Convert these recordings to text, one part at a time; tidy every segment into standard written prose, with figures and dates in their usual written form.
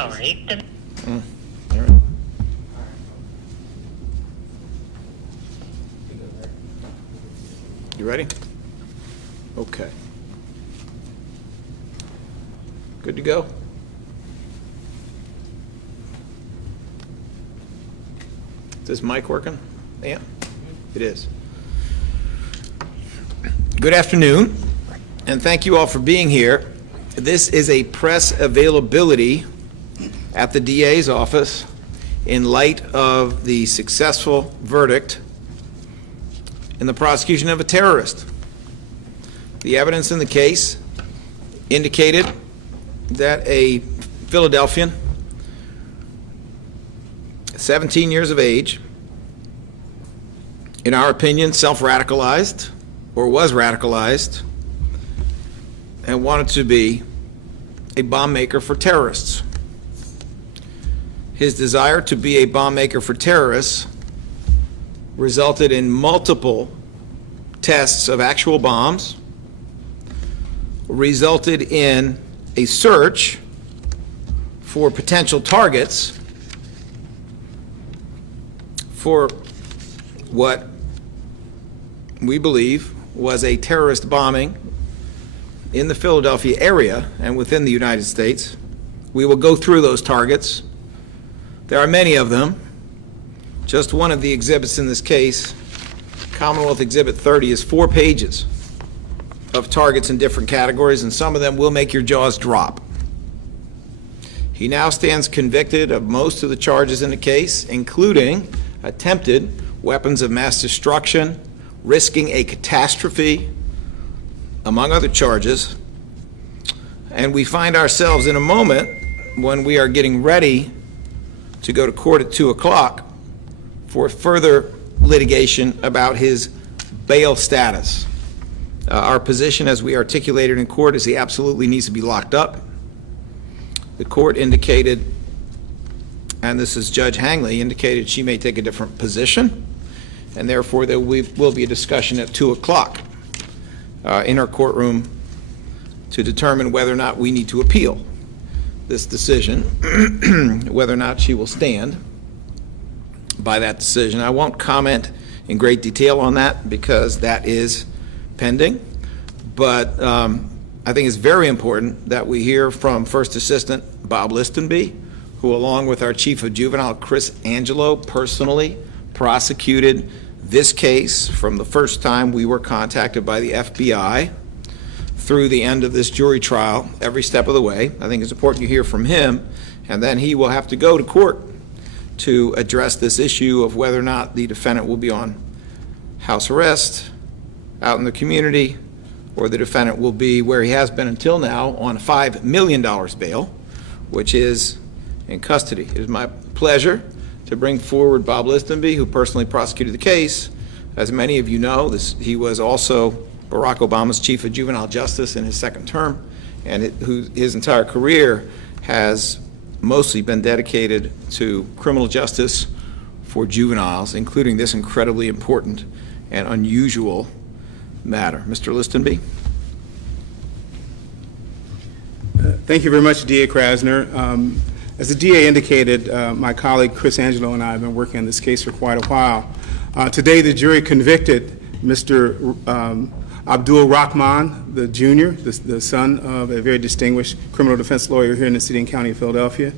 sorry. All right. You ready? Okay. Good to go? Is this mic working? Yeah, it is. Good afternoon, and thank you all for being here. This is a press availability at the DA's office in light of the successful verdict in the prosecution of a terrorist. The evidence in the case indicated that a Philadelphian, 17 years of age, in our opinion, self-radicalized, or was radicalized, and wanted to be a bomb maker for terrorists. His desire to be a bomb maker for terrorists resulted in multiple tests of actual bombs, resulted in a search for potential targets for what we believe was a terrorist bombing in the Philadelphia area and within the United States. We will go through those targets. There are many of them. Just one of the exhibits in this case, Commonwealth Exhibit 30, is 4 pages of targets in different categories, and some of them will make your jaws drop. He now stands convicted of most of the charges in the case, including attempted weapons of mass destruction, risking a catastrophe, among other charges. And we find ourselves in a moment when we are getting ready to go to court at 2 o'clock for further litigation about his bail status. Our position, as we articulated in court, is he absolutely needs to be locked up. The court indicated, and this is Judge Hangley, indicated she may take a different position, and therefore there will be a discussion at 2 o'clock in our courtroom to determine whether or not we need to appeal this decision, whether or not she will stand by that decision. I won't comment in great detail on that because that is pending, but I think it's very important that we hear from First Assistant Bob Listenby, who along with our Chief of Juvenile, Chris Angelo, personally prosecuted this case from the first time we were contacted by the FBI through the end of this jury trial, every step of the way. I think it's important you hear from him, and then he will have to go to court to address this issue of whether or not the defendant will be on house arrest out in the community, or the defendant will be where he has been until now on $5 million bail, which is in custody. It is my pleasure to bring forward Bob Listenby, who personally prosecuted the case. As many of you know, he was also Barack Obama's Chief of Juvenile Justice in his second term, and his entire career has mostly been dedicated to criminal justice for juveniles, including this incredibly important and unusual matter. Mr. Listenby. Thank you very much, DA Krasner. As the DA indicated, my colleague Chris Angelo and I have been working on this case for quite a while. Today, the jury convicted Mr. Abdul-Rahman, the junior, the son of a very distinguished criminal defense lawyer here in the city and county of Philadelphia,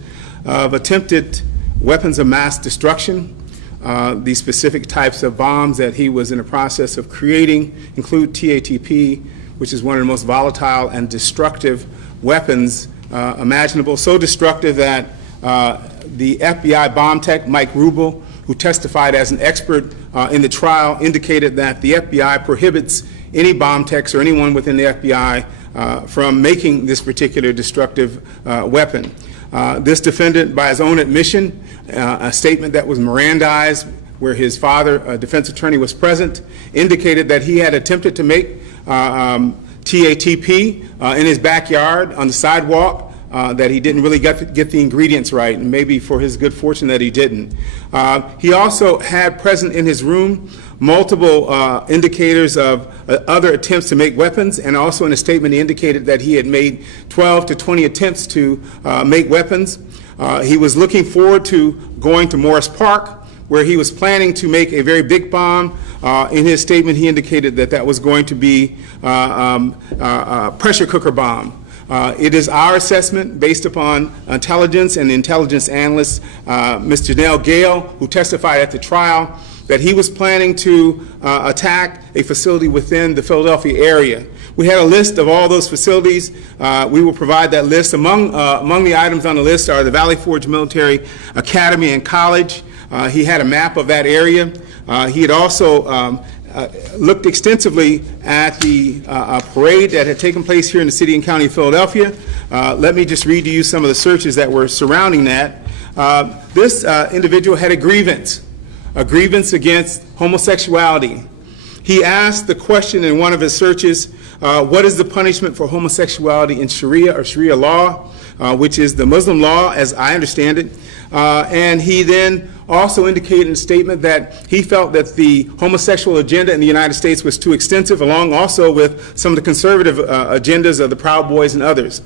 of attempted weapons of mass destruction. The specific types of bombs that he was in the process of creating include TATP, which is one of the most volatile and destructive weapons imaginable, so destructive that the FBI bomb tech, Mike Rubel, who testified as an expert in the trial, indicated that the FBI prohibits any bomb techs or anyone within the FBI from making this particular destructive weapon. This defendant, by his own admission, a statement that was Mirandized, where his father, a defense attorney, was present, indicated that he had attempted to make TATP in his backyard on the sidewalk, that he didn't really get the ingredients right, and maybe for his good fortune that he didn't. He also had present in his room multiple indicators of other attempts to make weapons, and also in a statement he indicated that he had made 12 to 20 attempts to make weapons. He was looking forward to going to Morris Park, where he was planning to make a very big bomb. In his statement, he indicated that that was going to be a pressure cooker bomb. It is our assessment, based upon intelligence and intelligence analyst, Ms. Janelle Gale, who testified at the trial, that he was planning to attack a facility within the Philadelphia area. We had a list of all those facilities. We will provide that list. Among the items on the list are the Valley Forge Military Academy and College. He had a map of that area. He had also looked extensively at the parade that had taken place here in the city and county of Philadelphia. Let me just read to you some of the searches that were surrounding that. This individual had a grievance against homosexuality. He asked the question in one of his searches, what is the punishment for homosexuality in Sharia or Sharia law, which is the Muslim law as I understand it. And he then also indicated in a statement that he felt that the homosexual agenda in the United States was too extensive, along also with some of the conservative agendas of the Proud Boys and others.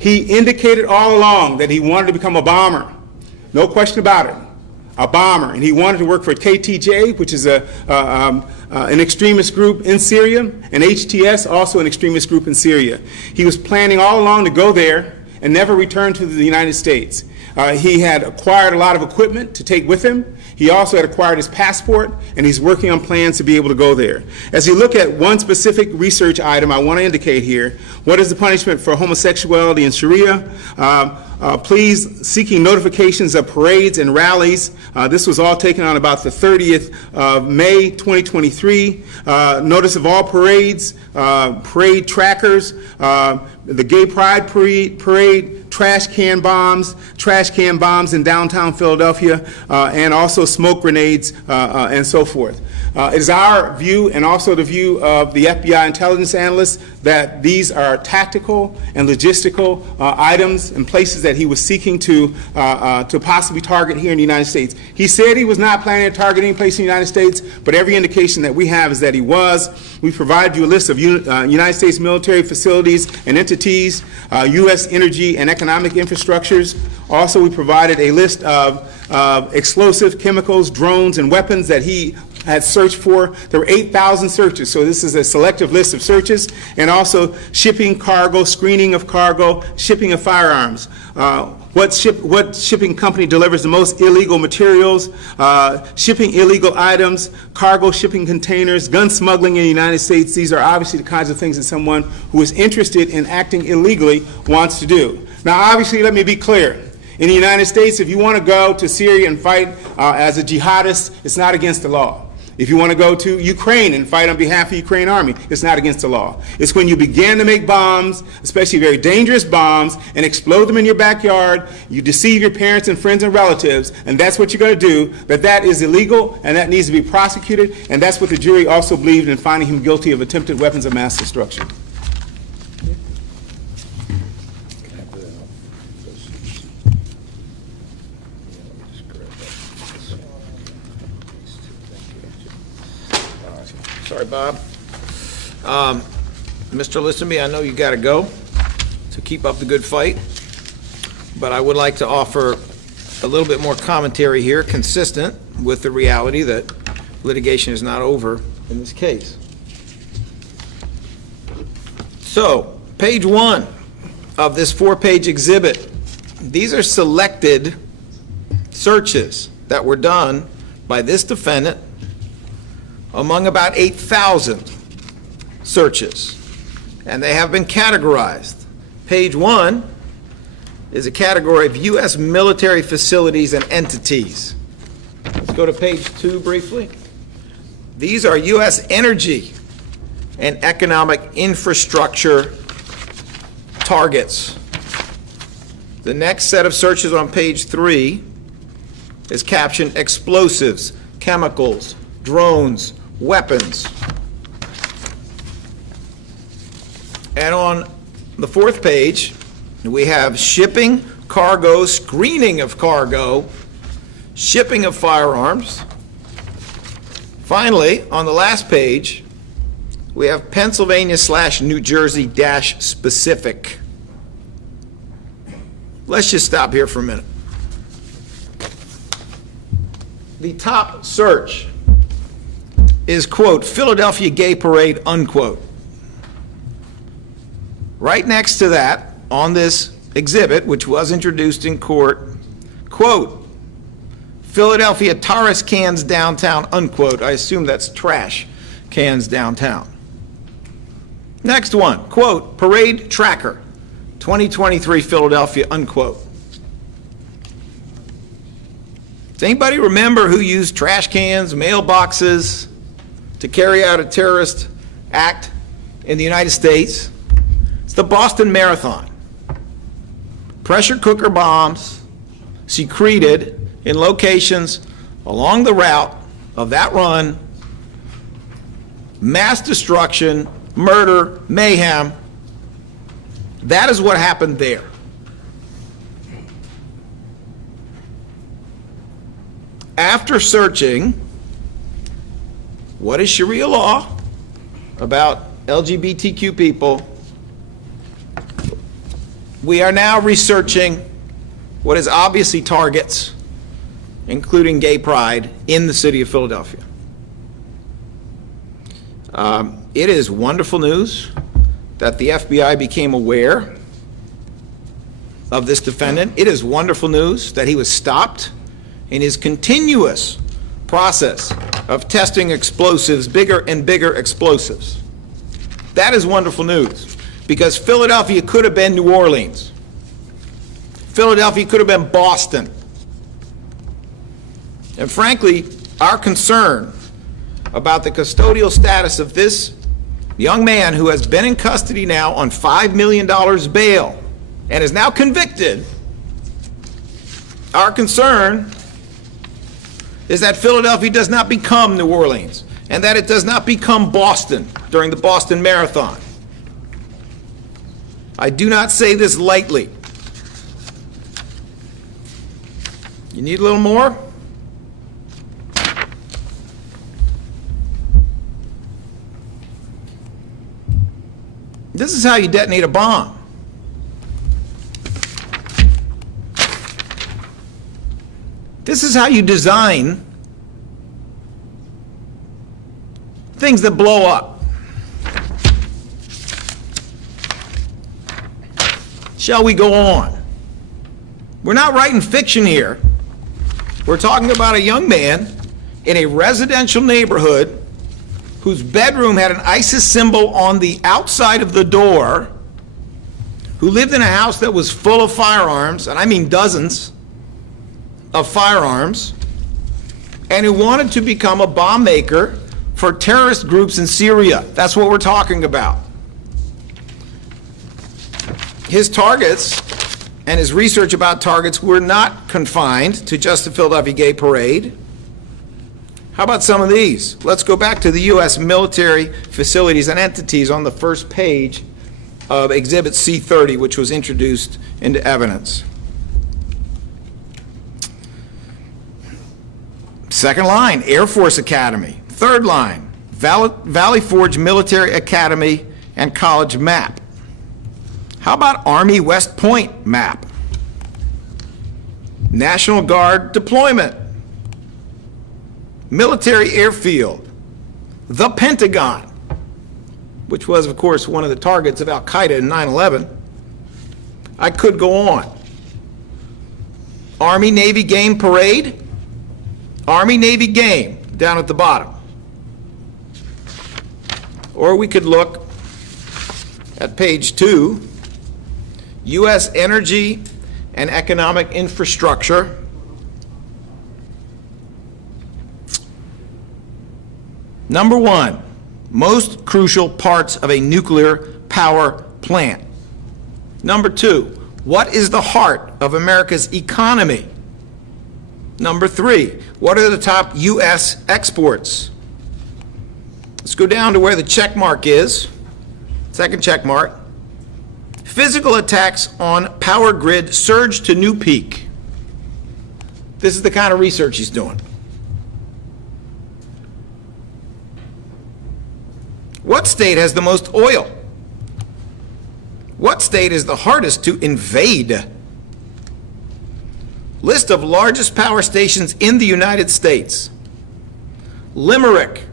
He indicated all along that he wanted to become a bomber. No question about it. A bomber. And he wanted to work for KTJ, which is an extremist group in Syria, and HTS, also an extremist group in Syria. He was planning all along to go there and never return to the United States. He had acquired a lot of equipment to take with him. He also had acquired his passport, and he's working on plans to be able to go there. As you look at one specific research item, I want to indicate here, what is the punishment for homosexuality in Sharia? Please, seeking notifications of parades and rallies. This was all taken on about the 30th of May, 2023. Notice of all parades, parade trackers, the Gay Pride Parade, trash can bombs in downtown Philadelphia, and also smoke grenades and so forth. It is our view, and also the view of the FBI intelligence analysts, that these are tactical and logistical items and places that he was seeking to possibly target here in the United States. He said he was not planning to target any place in the United States, but every indication that we have is that he was. We provided you a list of United States military facilities and entities, U.S. energy and economic infrastructures. Also, we provided a list of explosive chemicals, drones, and weapons that he had searched for. There were 8,000 searches, so this is a selective list of searches, and also shipping cargo, screening of cargo, shipping of firearms. What shipping company delivers the most illegal materials, shipping illegal items, cargo shipping containers, gun smuggling in the United States. These are obviously the kinds of things that someone who is interested in acting illegally wants to do. Now, obviously, let me be clear. In the United States, if you want to go to Syria and fight as a jihadist, it's not against the law. If you want to go to Ukraine and fight on behalf of the Ukraine army, it's not against the law. It's when you begin to make bombs, especially very dangerous bombs, and explode them in your backyard, you deceive your parents and friends and relatives, and that's what you're going to do, that is illegal, and that needs to be prosecuted, and that's what the jury also believed in finding him guilty of attempted weapons of mass destruction. Sorry, Bob. Mr. Listenby, I know you got to go, to keep up the good fight, but I would like to offer a little bit more commentary here, consistent with the reality that litigation is not over in this case. So, page 1 of this 4-page exhibit, these are selected searches that were done by this defendant among about 8,000 searches, and they have been categorized. Page 1 is a category of U.S. military facilities and entities. Let's go to page 2 briefly. These are U.S. energy and economic infrastructure targets. The next set of searches on page 3 is captioned explosives, chemicals, drones, weapons. And on the 4th page, we have shipping, cargo, screening of cargo, shipping of firearms. Finally, on the last page, we have Pennsylvania/New Jersey - specific. Let's just stop here for a minute. The top search is, quote, Philadelphia gay parade, unquote. Right next to that, on this exhibit, which was introduced in court, quote, Philadelphia Taurus cans downtown, unquote. I assume that's trash cans downtown. Next one, quote, parade tracker, 2023 Philadelphia, unquote. Does anybody remember who used trash cans, mailboxes to carry out a terrorist act in the United States? It's the Boston Marathon. Pressure cooker bombs secreted in locations along the route of that run, mass destruction, murder, mayhem. That is what happened there. After searching what is Sharia law about LGBTQ people, we are now researching what is obviously targets, including gay pride, in the city of Philadelphia. It is wonderful news that the FBI became aware of this defendant. It is wonderful news that he was stopped in his continuous process of testing explosives, bigger and bigger explosives. That is wonderful news, because Philadelphia could have been New Orleans. Philadelphia could have been Boston. And frankly, our concern about the custodial status of this young man who has been in custody now on $5 million bail and is now convicted, our concern is that Philadelphia does not become New Orleans and that it does not become Boston during the Boston Marathon. I do not say this lightly. You need a little more? This is how you detonate a bomb. This is how you design things that blow up. Shall we go on? We're not writing fiction here. We're talking about a young man in a residential neighborhood whose bedroom had an ISIS symbol on the outside of the door, who lived in a house that was full of firearms, and I mean dozens of firearms, and who wanted to become a bomb maker for terrorist groups in Syria. That's what we're talking about. His targets and his research about targets were not confined to just the Philadelphia Gay Parade. How about some of these? Let's go back to the U.S. military facilities and entities on the first page of Exhibit C30, which was introduced into evidence. Second line, Air Force Academy. Third line, Valley Forge Military Academy and College map. How about Army West Point map? National Guard deployment. Military airfield. The Pentagon, which was, of course, one of the targets of Al-Qaeda in 9/11. I could go on. Army-Navy game parade. Army-Navy game down at the bottom. Or we could look at page 2, U.S. energy and economic infrastructure. Number 1, most crucial parts of a nuclear power plant. Number 2, what is the heart of America's economy? Number 3, what are the top U.S. exports? Let's go down to where the check mark is. Second check mark. Physical attacks on power grid surge to new peak. This is the kind of research he's doing. What state has the most oil? What state is the hardest to invade? List of largest power stations in the United States. Limerick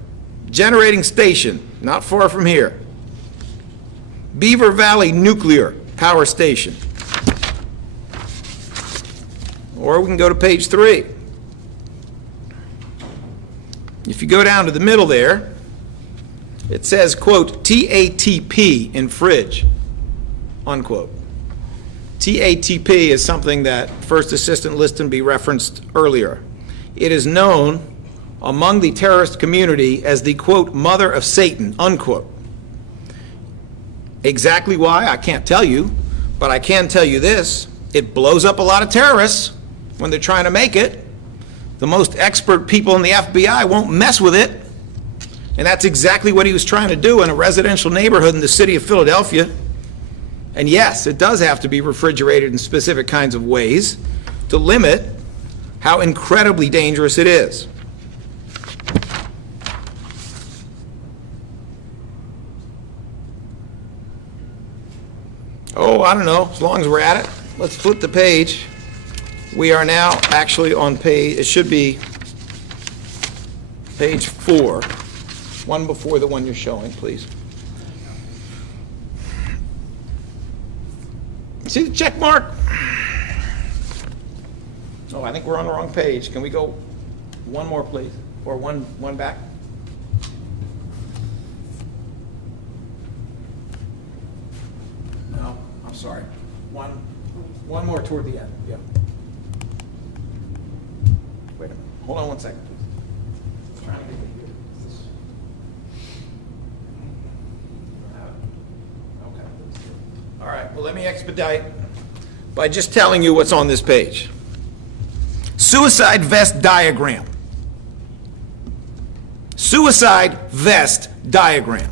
Generating Station, not far from here. Beaver Valley Nuclear Power Station. Or we can go to page 3. If you go down to the middle there, it says, quote, TATP in fridge, unquote. TATP is something that First Assistant Listenby referenced earlier. It is known among the terrorist community as the, quote, mother of Satan, unquote. Exactly why, I can't tell you, but I can tell you this: it blows up a lot of terrorists when they're trying to make it. The most expert people in the FBI won't mess with it. And that's exactly what he was trying to do in a residential neighborhood in the city of Philadelphia. And yes, it does have to be refrigerated in specific kinds of ways to limit how incredibly dangerous it is. Oh, I don't know, as long as we're at it, let's flip the page. We are now actually on page, it should be page 4, one before the one you're showing, please. See the check mark? Oh, I think we're on the wrong page. Can we go one more, please? Or one back? No, I'm sorry. One more toward the end, yeah. Wait a minute, hold on one second, please. Trying to get it here. Okay. All right, well, let me expedite by just telling you what's on this page. Suicide vest diagram. Suicide vest diagram.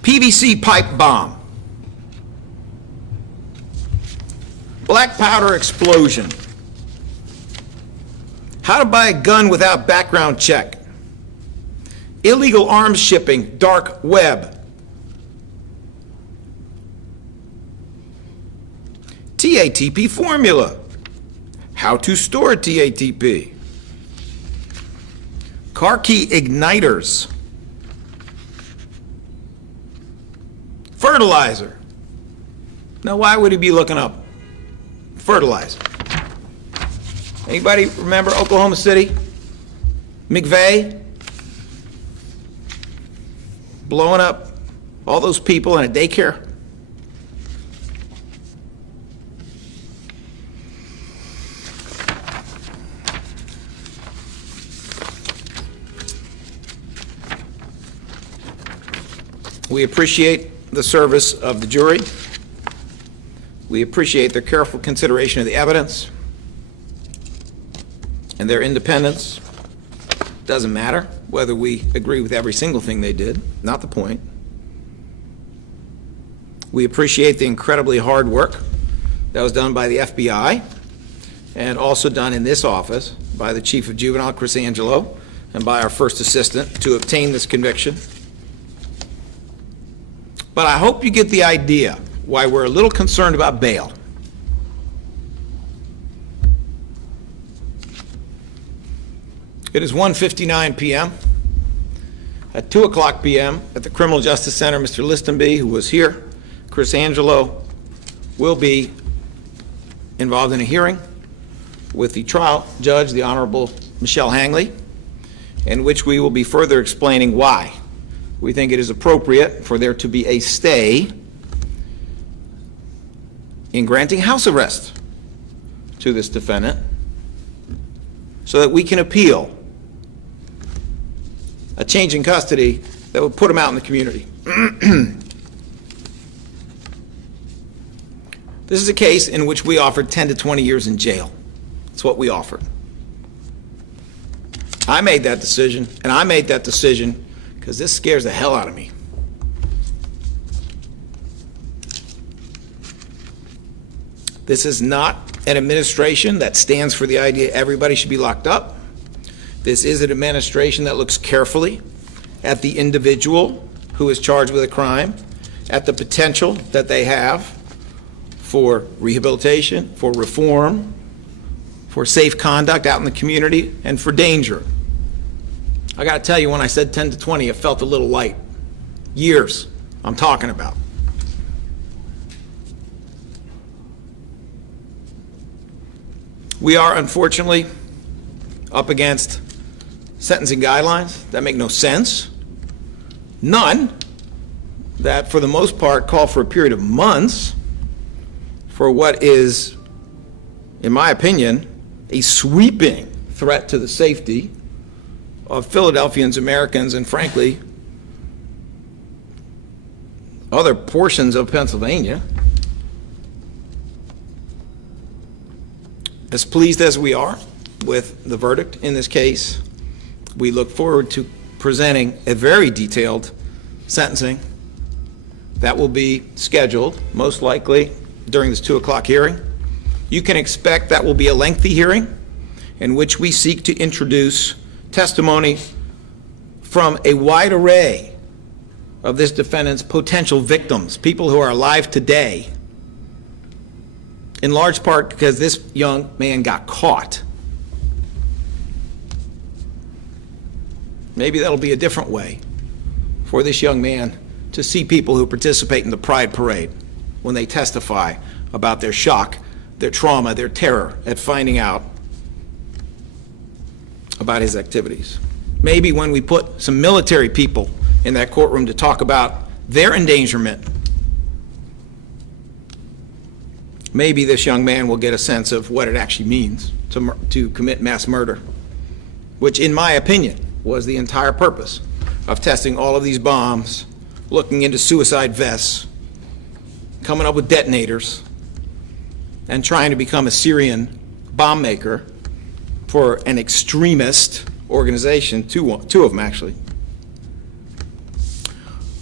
PVC pipe bomb. Black powder explosion. How to buy a gun without background check. Illegal arms shipping, dark web. TATP formula. How to store TATP. Car key igniters. Fertilizer. Now, why would he be looking up fertilizer? Anybody remember Oklahoma City? McVeigh? Blowing up all those people in a daycare? We appreciate the service of the jury. We appreciate their careful consideration of the evidence and their independence. Doesn't matter whether we agree with every single thing they did, not the point. We appreciate the incredibly hard work that was done by the FBI and also done in this office by the Chief of Juvenile, Chris Angelo, and by our first assistant to obtain this conviction. But I hope you get the idea why we're a little concerned about bail. It is 1:59 p.m. At 2 o'clock p.m. at the Criminal Justice Center, Mr. Listenby, who was here, Chris Angelo, will be involved in a hearing with the trial judge, the Honorable Michelle Hangley, in which we will be further explaining why we think it is appropriate for there to be a stay in granting house arrest to this defendant so that we can appeal a change in custody that would put him out in the community. This is a case in which we offered 10 to 20 years in jail. That's what we offered. I made that decision, and I made that decision because this scares the hell out of me. This is not an administration that stands for the idea everybody should be locked up. This is an administration that looks carefully at the individual who is charged with a crime, at the potential that they have for rehabilitation, for reform, for safe conduct out in the community, and for danger. I got to tell you, when I said 10 to 20, it felt a little light. Years I'm talking about. We are, unfortunately, up against sentencing guidelines that make no sense. None that, for the most part, call for a period of months for what is, in my opinion, a sweeping threat to the safety of Philadelphians, Americans, and frankly, other portions of Pennsylvania. As pleased as we are with the verdict in this case, we look forward to presenting a very detailed sentencing that will be scheduled, most likely during this 2 o'clock hearing. You can expect that will be a lengthy hearing in which we seek to introduce testimony from a wide array of this defendant's potential victims, people who are alive today, in large part because this young man got caught. Maybe that'll be a different way for this young man to see people who participate in the Pride Parade when they testify about their shock, their trauma, their terror at finding out about his activities. Maybe when we put some military people in that courtroom to talk about their endangerment, maybe this young man will get a sense of what it actually means to commit mass murder, which, in my opinion, was the entire purpose of testing all of these bombs, looking into suicide vests, coming up with detonators, and trying to become a Syrian bomb maker for an extremist organization, two of them actually.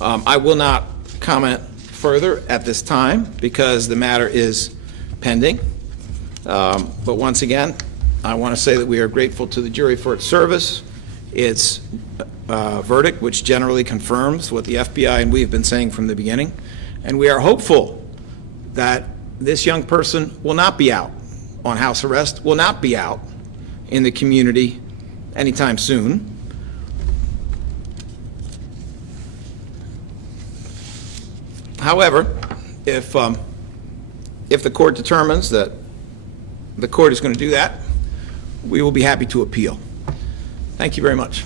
I will not comment further at this time because the matter is pending. But once again, I want to say that we are grateful to the jury for its service, its verdict, which generally confirms what the FBI and we have been saying from the beginning. And we are hopeful that this young person will not be out on house arrest, will not be out in the community anytime soon. However, if the court determines that the court is going to do that, we will be happy to appeal. Thank you very much.